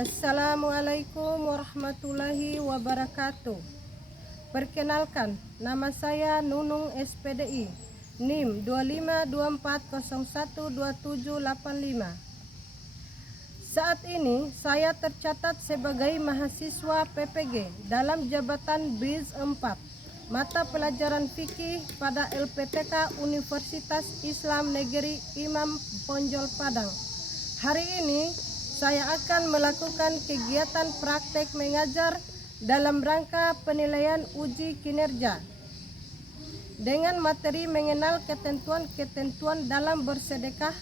Assalamualaikum warahmatullahi wabarakatuh. Perkenalkan, nama saya Nunung SPDI, NIM 2524012785. Saat ini saya tercatat sebagai mahasiswa PPG dalam jabatan BRIZ 4, mata pelajaran fikih pada LPTK Universitas Islam Negeri Imam Bonjol Padang. Hari ini saya akan melakukan kegiatan praktek mengajar dalam rangka penilaian uji kinerja dengan materi mengenal ketentuan-ketentuan dalam bersedekah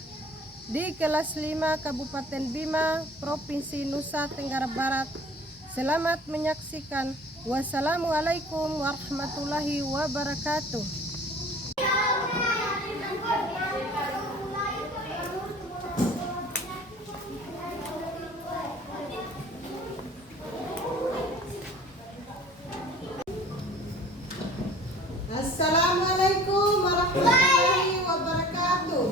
di kelas 5 Kabupaten Bima, Provinsi Nusa Tenggara Barat. Selamat menyaksikan. Wassalamualaikum warahmatullahi wabarakatuh. Assalamualaikum warahmatullahi wabarakatuh.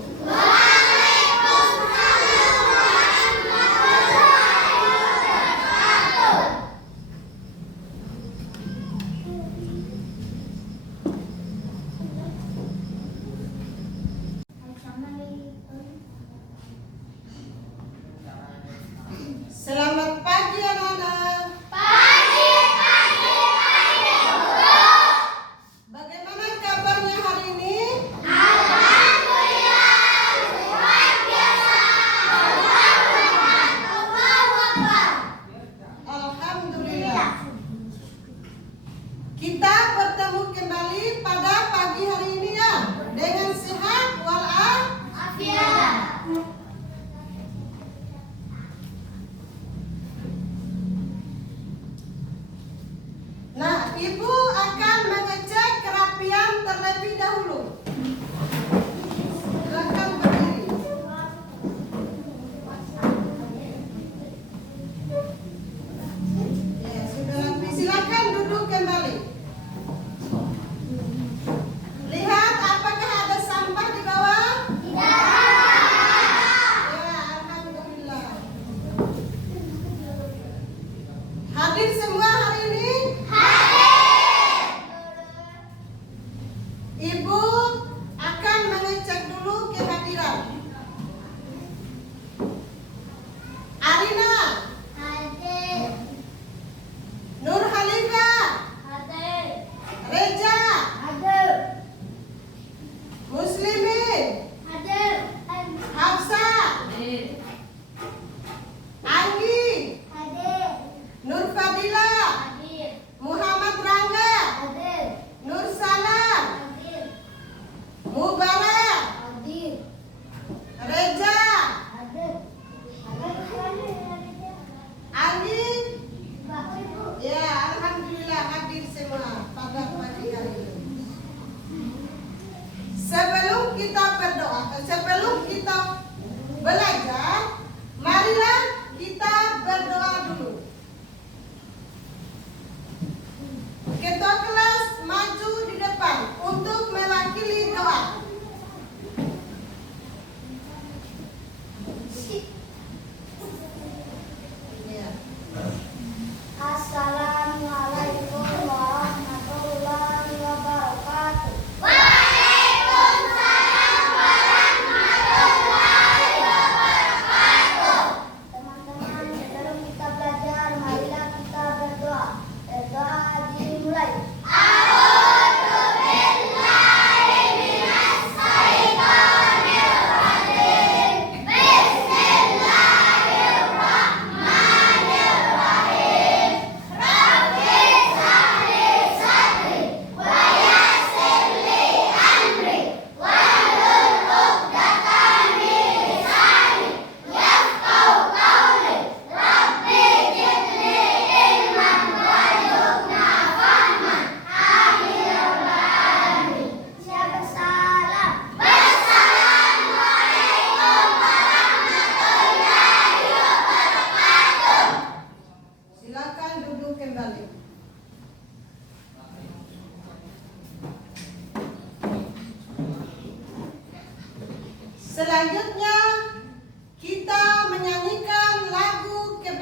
Selamat pagi anak-anak. Bagaimana kabarnya hari ini? Alhamdulillah. Kita bertemu kembali pada pagi hari ini ya, dengan sehat walafiat.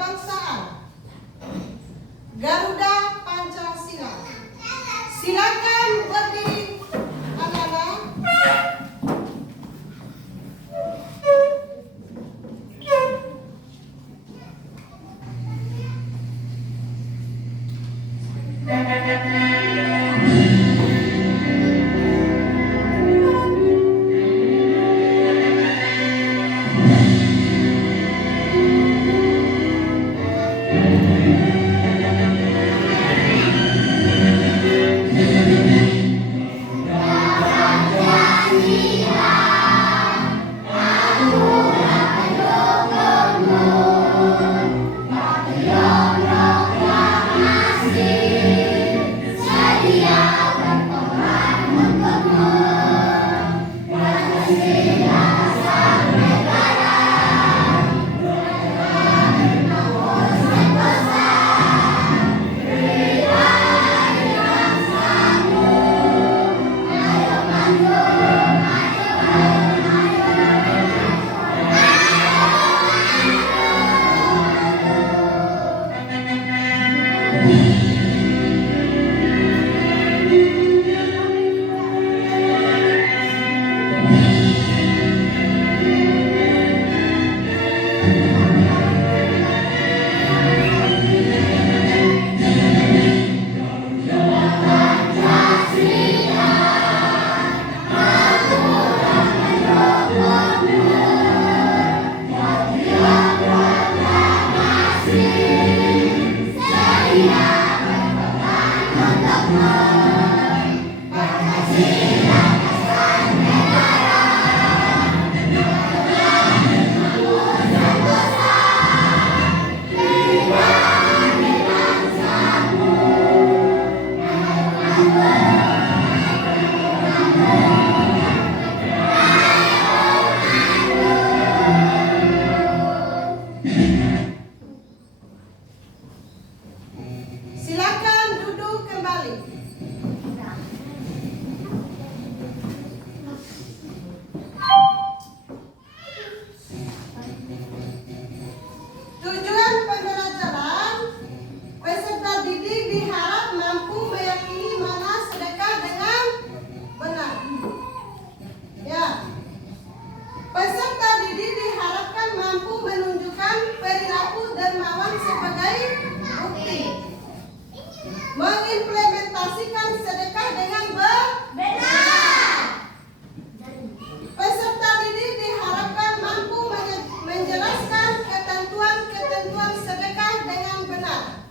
kebangsaan. Garuda Pancasila. Silakan berdiri anak-anak. Silakan duduk kembali. Tujuan pembelajaran, peserta didik diharap mampu meyakini mana sedekah dengan benar. Ya, peserta didik diharapkan mampu menunjukkan perilaku dermawan sebagai bukti. Mengimplementasikan sedekah dengan benar. Peserta didik diharapkan mampu menjelaskan ketentuan-ketentuan sedekah dengan benar.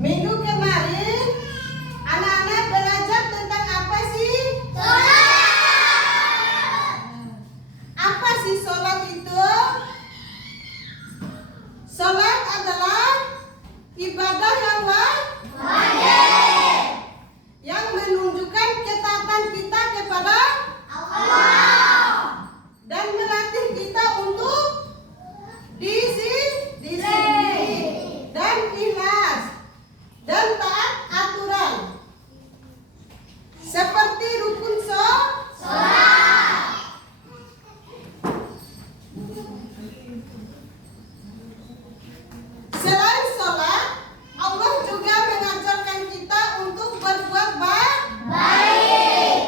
Minggu kemarin anak-anak belajar tentang apa sih? Apa sih sholat itu? Sholat adalah ibadah yang wajib, yang menunjukkan ketaatan kita kepada Allah dan melatih kita untuk disiplin dan ikhlas dan taat aturan seperti rukun sholat. Selain sholat, Allah juga mengajarkan kita untuk berbuat baik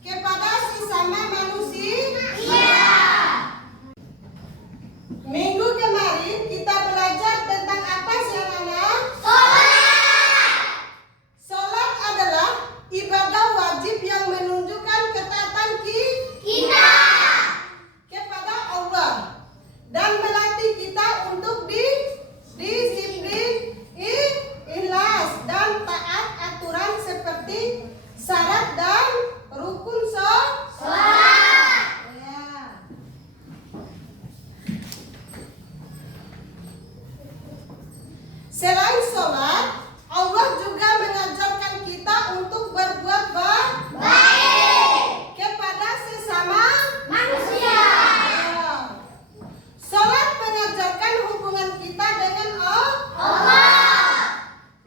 kepada sesama manusia. Minggu kemarin kita belajar tentang apa sih anak-anak? Sholat adalah ibadah wajib yang menunjukkan ketaatan kita kepada Allah dan melatih kita untuk disiplin, ikhlas dan taat aturan seperti syarat dan rukun sholat. Ya. Selain sholat, Allah juga mengajarkan kita untuk berbuat baik kepada sesama manusia. Sholat mengajarkan hubungan kita dengan Allah.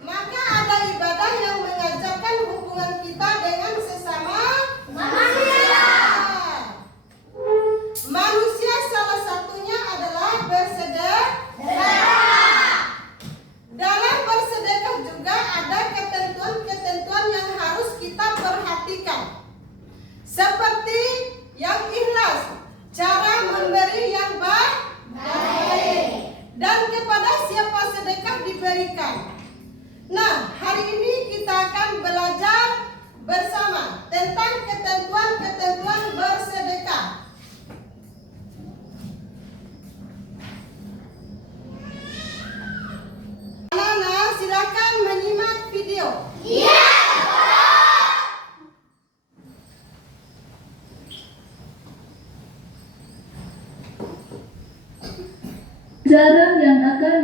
Maka ada ibadah yang mengajarkan hubungan kita dengan sesama manusia. Manusia Pelajaran yang akan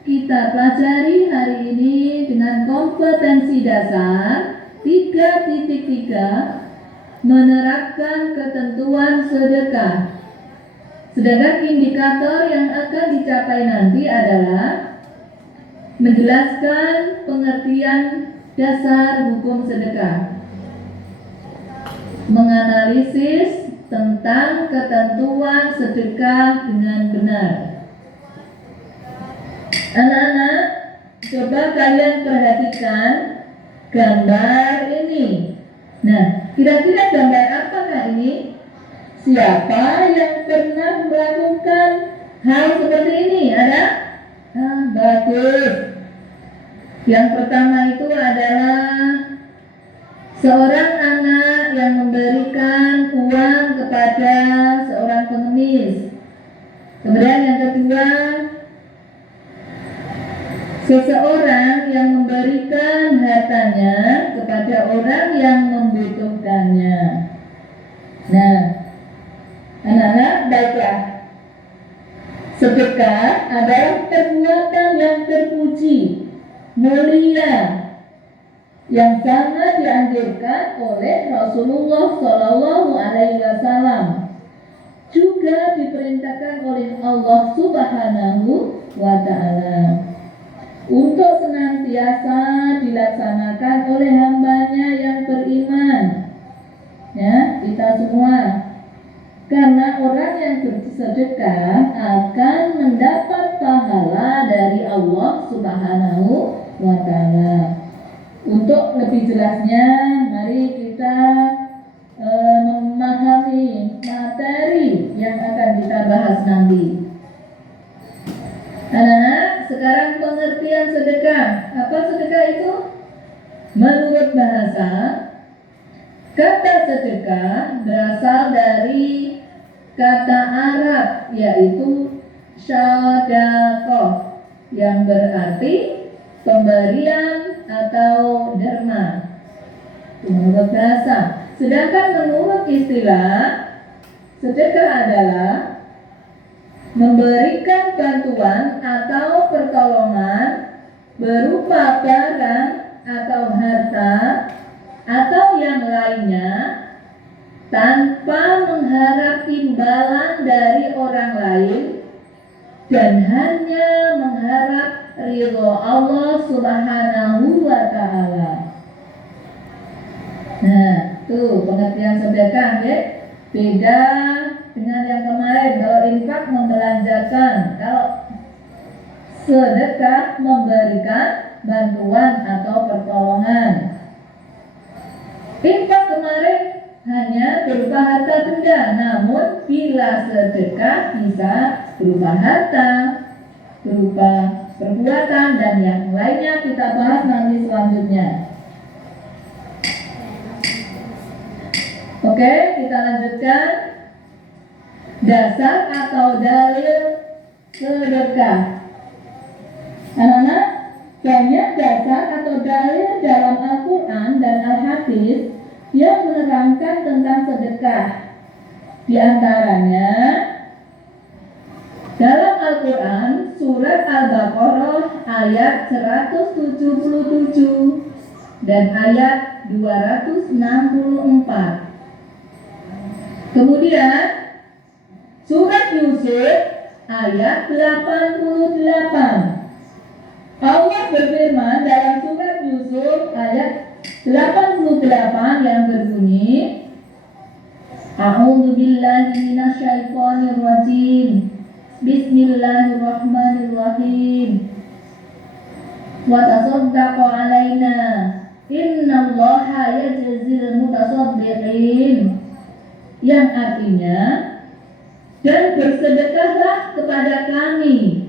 kita pelajari hari ini dengan kompetensi dasar 3.3 menerapkan ketentuan sedekah. Sedangkan indikator yang akan dicapai nanti adalah menjelaskan pengertian dasar hukum sedekah, menganalisis tentang ketentuan sedekah dengan benar. Anak-anak, coba kalian perhatikan gambar ini. Nah, kira-kira gambar apakah ini? Siapa yang pernah melakukan hal seperti ini? Ada? Bagus. Yang pertama itu adalah seorang anak yang memberikan uang kepada seorang pengemis. Kemudian yang kedua, seseorang yang memberikan hartanya kepada orang yang membutuhkannya. Nah, anak-anak, baiklah. Sedekah adalah perbuatan yang terpuji, mulia, yang sangat dianjurkan oleh Rasulullah Shallallahu Alaihi Wasallam. Juga diperintahkan oleh Allah Subhanahu wa Ta'ala untuk senantiasa dilaksanakan oleh hambanya yang beriman, ya, kita semua. Karena orang yang bersedekah akan mendapat pahala dari Allah Subhanahu wa Ta'ala. Untuk lebih jelasnya, mari kita memahami materi yang akan kita bahas nanti. Anak-anak, sekarang pengertian sedekah. Apa sedekah itu? Menurut bahasa, kata sedekah berasal dari kata Arab, yaitu syadaqah, yang berarti pemberian atau derma. Menurut bahasa. Sedangkan menurut istilah, sedekah adalah memberikan bantuan atau pertolongan berupa barang atau harta atau yang lainnya tanpa mengharap imbalan dari orang lain dan hanya mengharap ridho Allah Subhanahu wa Ta'ala. Nah, tuh pengertian sedekah, ya. Beda dengan yang kemarin. Kalau infak membelanjakan, kalau sedekah memberikan bantuan atau pertolongan. Infak kemarin hanya berupa harta benda, namun bila sedekah bisa berupa harta, berupa perbuatan, dan yang lainnya kita bahas nanti selanjutnya. Oke, kita lanjutkan. Dasar atau dalil sedekah. Anak-anak, banyak dasar atau dalil dalam Al-Quran dan Al-Hadis yang menerangkan tentang sedekah. Di antaranya, dalam Al-Quran, surat Al-Baqarah ayat 177 dan ayat 264. Kemudian surat Yusuf ayat 88. Allah berfirman dalam surat Yusuf ayat 88 yang berbunyi, A'udzu billahi minasyaitonir rajim. Bismillahirrahmanirrahim. Wa tasaddaqu 'alaina. Innallaha yajzil mutasaddiqin. Yang artinya, dan bersedekahlah kepada kami.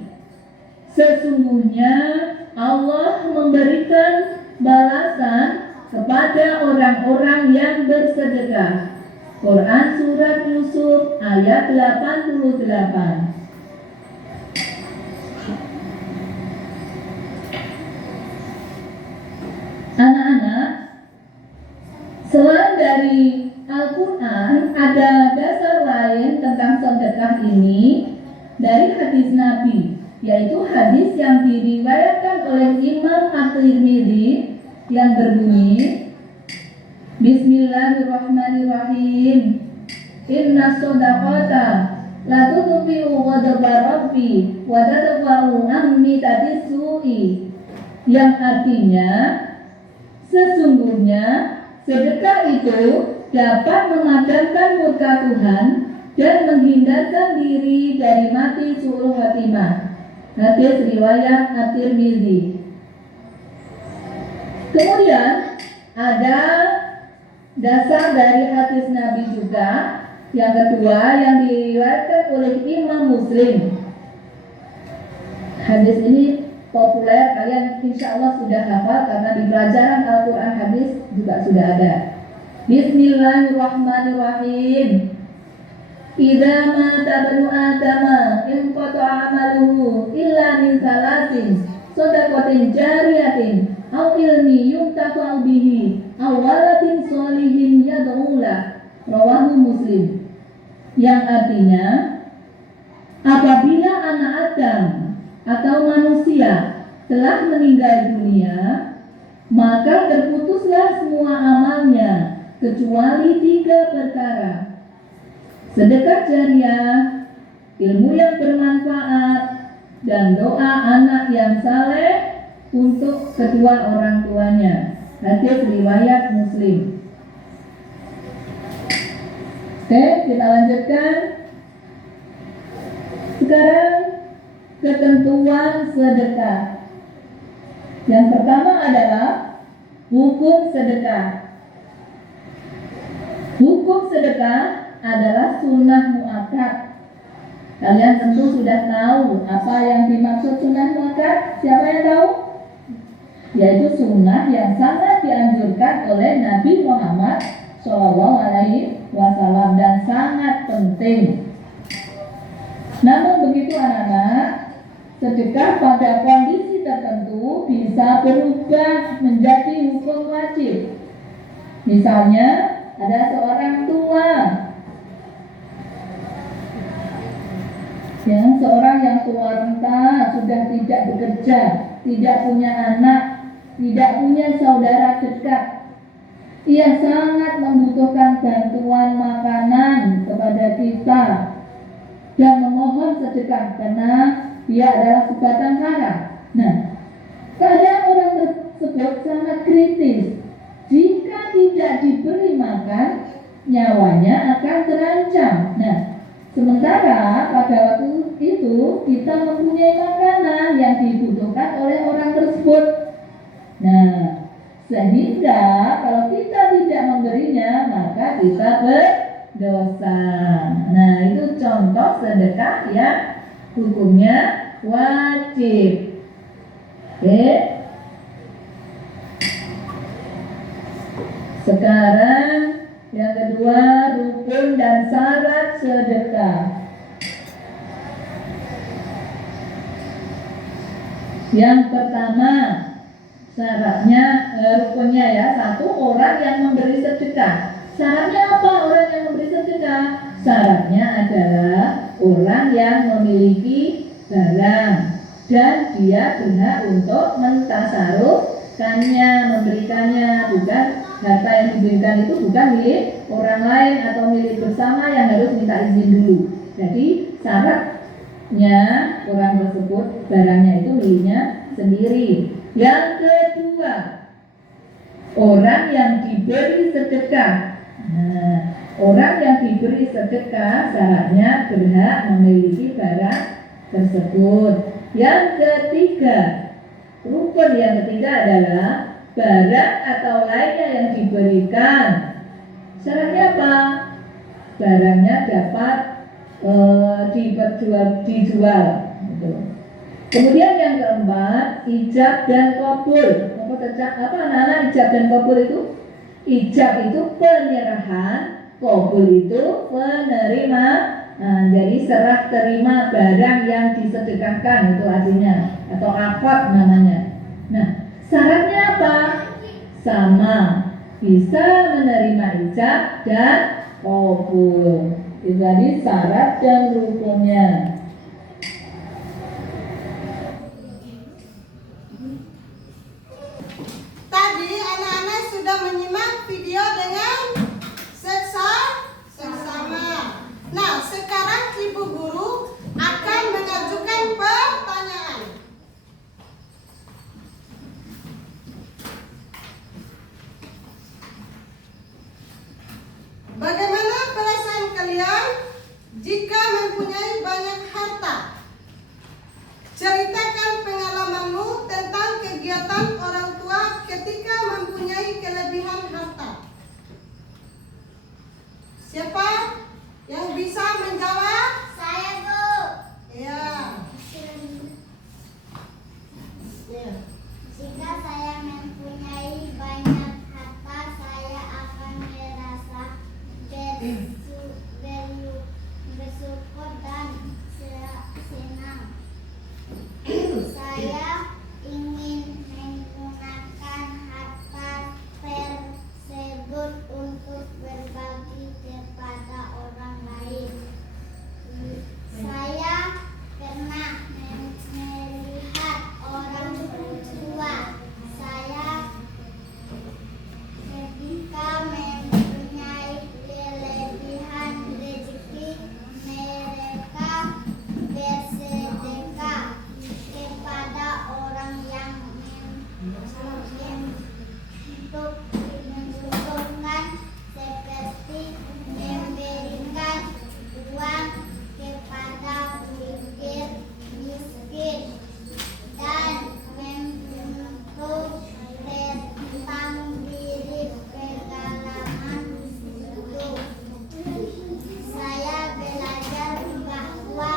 Sesungguhnya Allah memberikan balasan kepada orang-orang yang bersedekah. Quran surat Yusuf ayat 88. Anak-anak, selain dari Al-Quran, ada dasar lain tentang sedekah ini dari hadis Nabi, yaitu hadis yang diriwayatkan oleh Imam At-Tirmidzi yang berbunyi, Bismillahirrahmanirrahim. Inna shadaqata la tudfi'u ghadaba rabbi wa tadfa'u ammi tadisu'i, yang artinya sesungguhnya sedekah itu dapat memadamkan murka Tuhan dan menghindarkan diri dari mati su'ul khatimah. Hadis riwayat At-Tirmidzi. Kemudian ada dasar dari hadis Nabi juga. Yang kedua yang diriwayatkan oleh Imam Muslim. Hadis ini populer, kalian insya Allah sudah hafal karena di pelajaran Al-Quran hadis juga sudah ada. Bismillahirrahmanirrahim. Idza mata banu adama inqata'a amaluhu illa min salasin shadaqatin jariyatin aw ilmi yuntafa'u bihi aw waladin sholihin yad'u lahu. Rawahu Muslim. Yang artinya, apabila anak Adam atau manusia telah meninggal dunia, maka terputuslah semua amalnya kecuali 3 perkara: sedekah jariah, ilmu yang bermanfaat, dan doa anak yang saleh untuk kedua orang tuanya. Hadis riwayat Muslim. Oke, kita lanjutkan. Sekarang ketentuan sedekah. Yang pertama adalah hukum sedekah. Hukum sedekah adalah sunnah muakkad. Kalian tentu sudah tahu apa yang dimaksud sunnah muakkad. Siapa yang tahu? Yaitu sunnah yang sangat dianjurkan oleh Nabi Muhammad SAW dan sangat penting. Namun begitu anak-anak, sedekah pada kondisi tertentu bisa berubah menjadi hukum wajib. Misalnya ada seorang tua, seorang yang tua renta, sudah tidak bekerja, tidak punya anak, tidak punya saudara dekat. Ia sangat membutuhkan bantuan makanan kepada kita dan memohon sedekah karena dia adalah sebatang kara. Nah, keadaan orang tersebut sangat kritis. Jika tidak diberi makan, nyawanya akan terancam. Nah, sementara pada waktu itu kita mempunyai makanan yang dibutuhkan oleh orang tersebut. Nah, sehingga kalau kita tidak memberinya, maka kita berdosa. Nah, itu contoh sedekah yang hukumnya wajib. Oke. Sekarang yang kedua, rukun dan syarat sedekah. Yang pertama, syaratnya, rukunnya ya, 1, orang yang memberi sedekah. Syaratnya apa orang yang memberi sedekah? Syaratnya adalah orang yang memiliki barang dan dia berhak untuk mentasarufkannya, memberikannya. Bukan harta yang diberikan itu bukan milik orang lain atau milik bersama yang harus minta izin dulu. Jadi syaratnya orang tersebut barangnya itu miliknya sendiri. Yang kedua, orang yang diberi sedekah. Nah, orang yang diberi sedekah syaratnya berhak memiliki barang tersebut. Yang ketiga, rukun yang ketiga adalah barang atau lainnya yang diberikan. Syaratnya apa? Barangnya dapat dijual. Gitu. Kemudian yang keempat, ijab dan qabul. Apa anak-anak ijab dan qabul itu? Ijab itu penyerahan, qabul itu penerima. Nah, jadi serah terima barang yang disedekahkan itu artinya, atau akad namanya. Nah, syaratnya apa? Sama, bisa menerima ijab dan qabul. Itu tadi syarat dan rukunnya. Ibu guru akan mengajukan pertanyaan. Bagaimana perasaan kalian jika mempunyai banyak harta? Ceritakan pengalamanmu tentang kegiatan orang tua ketika mempunyai kelebihan harta. Siapa yang bisa menjawab? Saya, Bu. Ya. Ya. Jika saya mempunyai banyak harta, saya akan merasa bersyukur dan senang. Saya ingin menggunakan harta tersebut untuk berbagi kepada orang lain. Saya pernah melihat orang tua saya ketika mempunyai kelebihan rezeki, mereka bersedekah kepada orang yang membutuhkan, seperti memberikan uang kepada fakir miskin dan membantu tentang diri pengalaman hidup. Saya belajar bahwa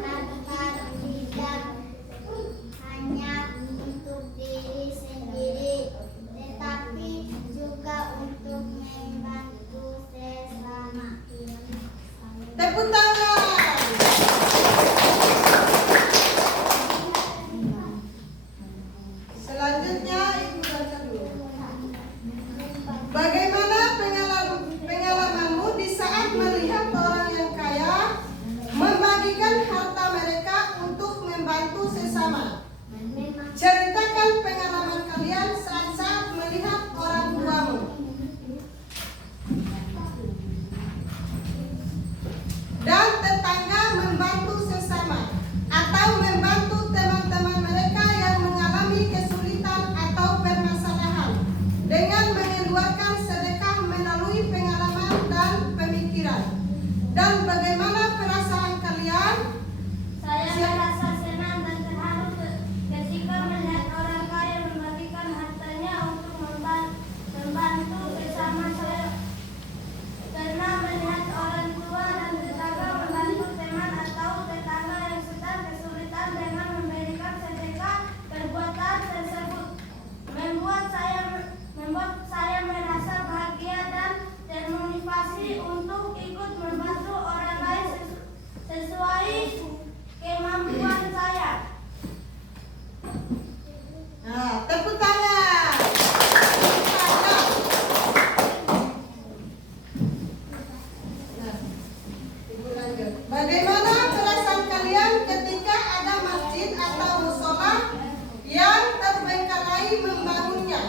harta tidak hanya untuk diri sendiri, tetapi juga untuk membantu sesama. Tepuk tangan. Selanjutnya Ibu baca dulu. Bagaimana pengalamanmu di saat melihat orang yang kaya membagikan harta mereka untuk membantu sesama? Ceritakan pengalaman kalian saat melihat orang tuamu. Dan tetangga membantu sesama atau membantu teman-teman mereka yang mengalami kesulitan atau permasalahan dengan mengeluarkan sedekah melalui pengalaman dan pemikiran. Dan bagaimana perasaan kalian? Saya merasa senang dan terharu ketika melihat orang kaya membagikan hartanya untuk membantu sesama. Saya pernah melihat orang tua dan tetangga membantu teman atau tetangga yang sedang kesulitan dengan memberikan sedekah. Perbuatan tersebut membuat saya merasa bahagia dan termotivasi untuk ikut membantu orang lain sesuai kemampuan saya. Nah, tepuk tangan. Nah, Ibu lanjut. Bagaimana perasaan kalian ketika ada masjid atau musola yang terbengkalai pembangunannya?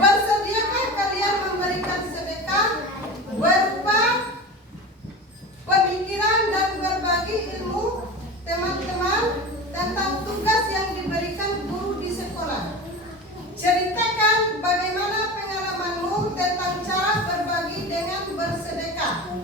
Bersediakah kalian memberikan sedekah berupa pemikiran dan berbagi ilmu teman-teman tentang tugas yang diberikan guru di sekolah? Ceritakan bagaimana pengalamanmu tentang cara berbagi dengan bersedekah.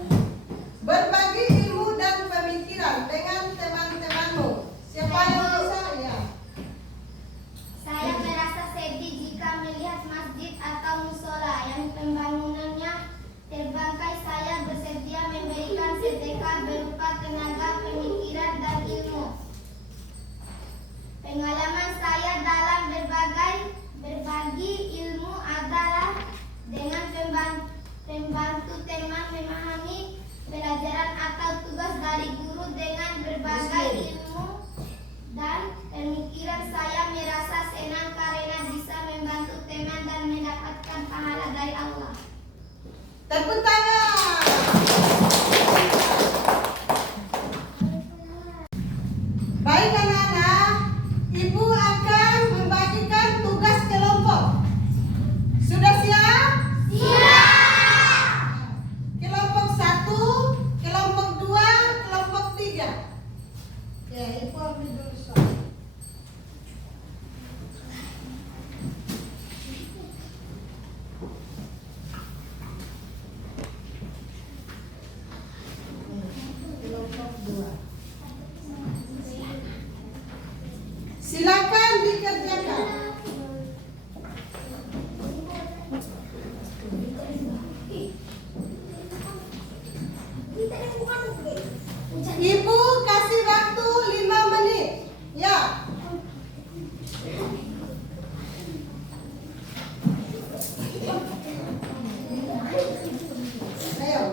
Ibu kasih waktu 5 menit. Ya. Ayo.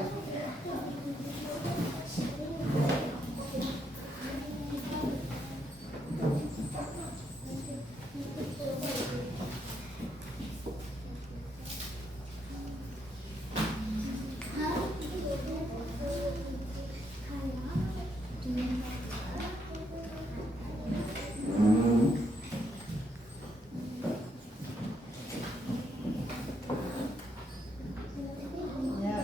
Ya.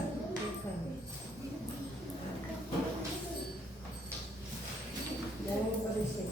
Jangan berisik.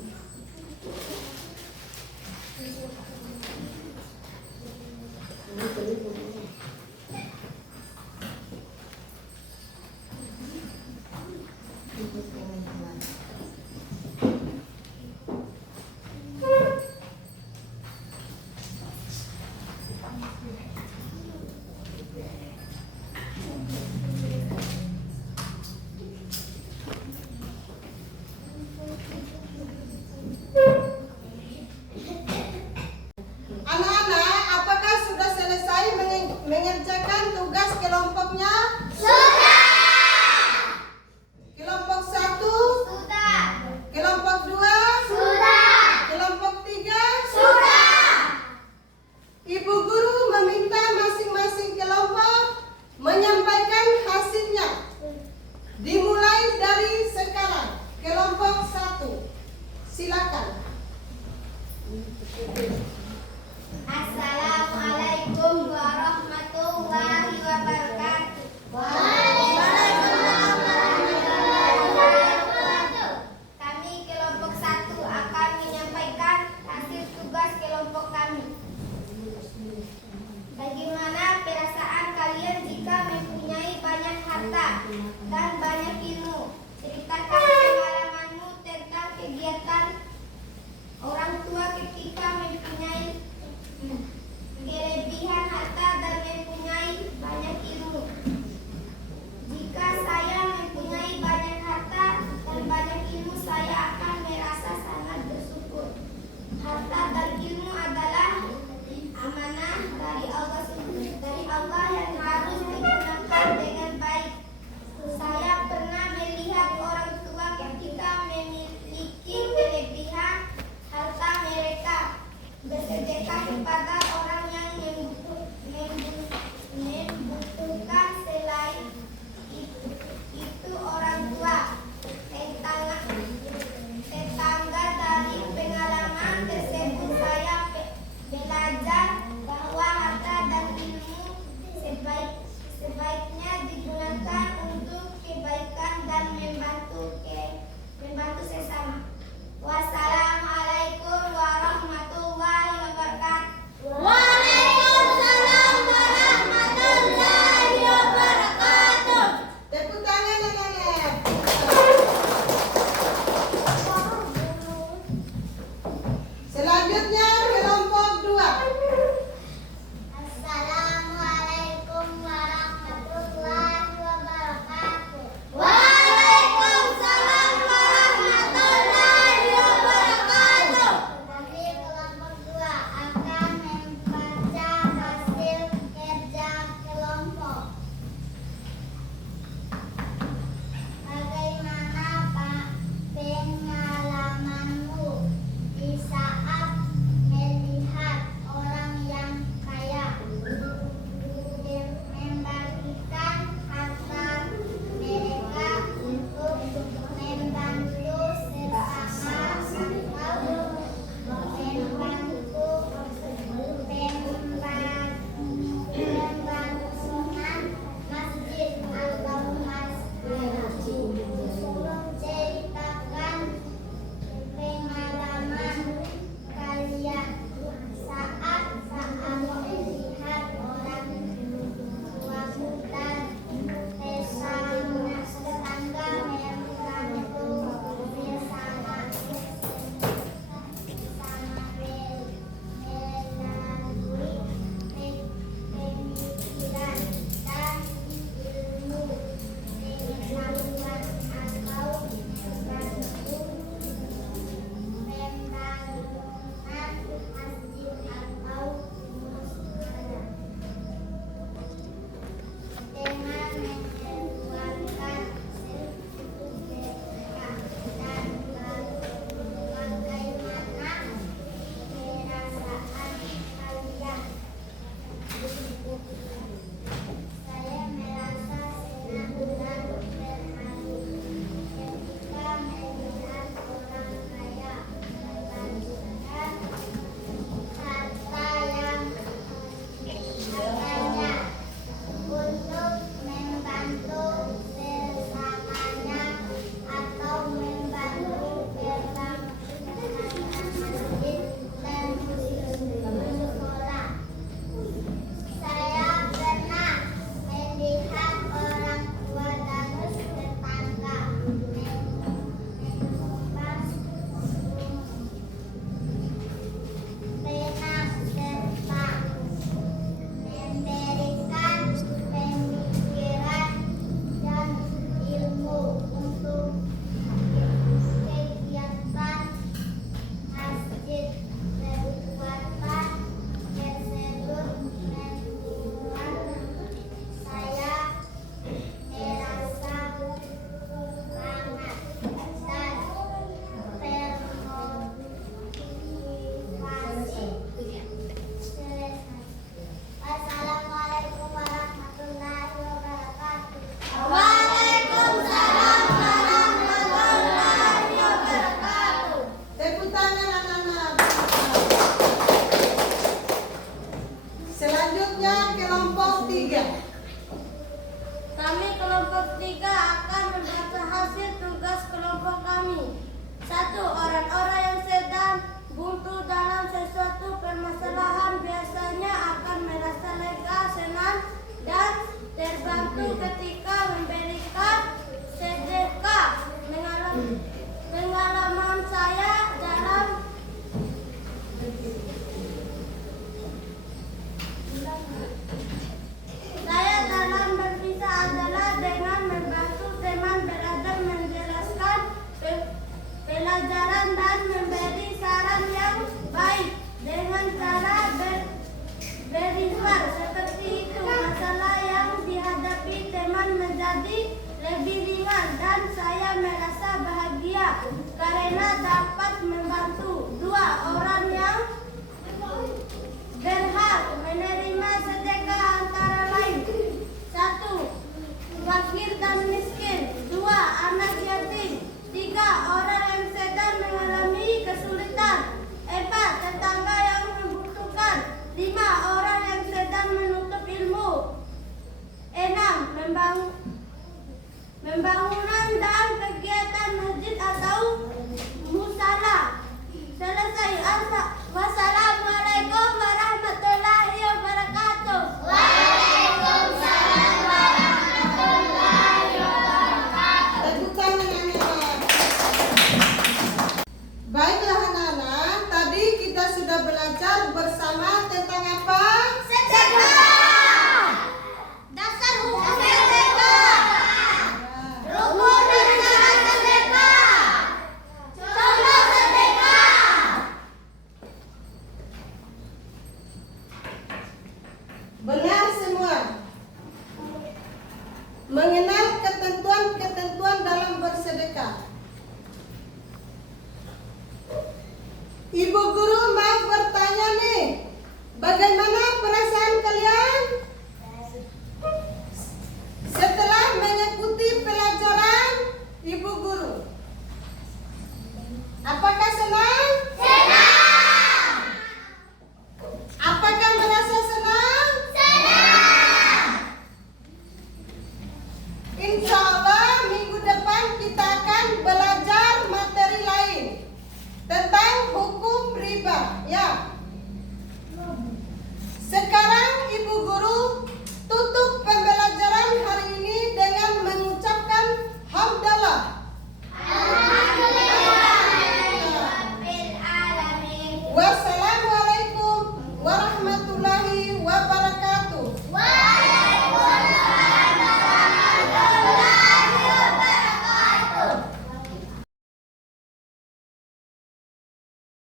Suatu ketika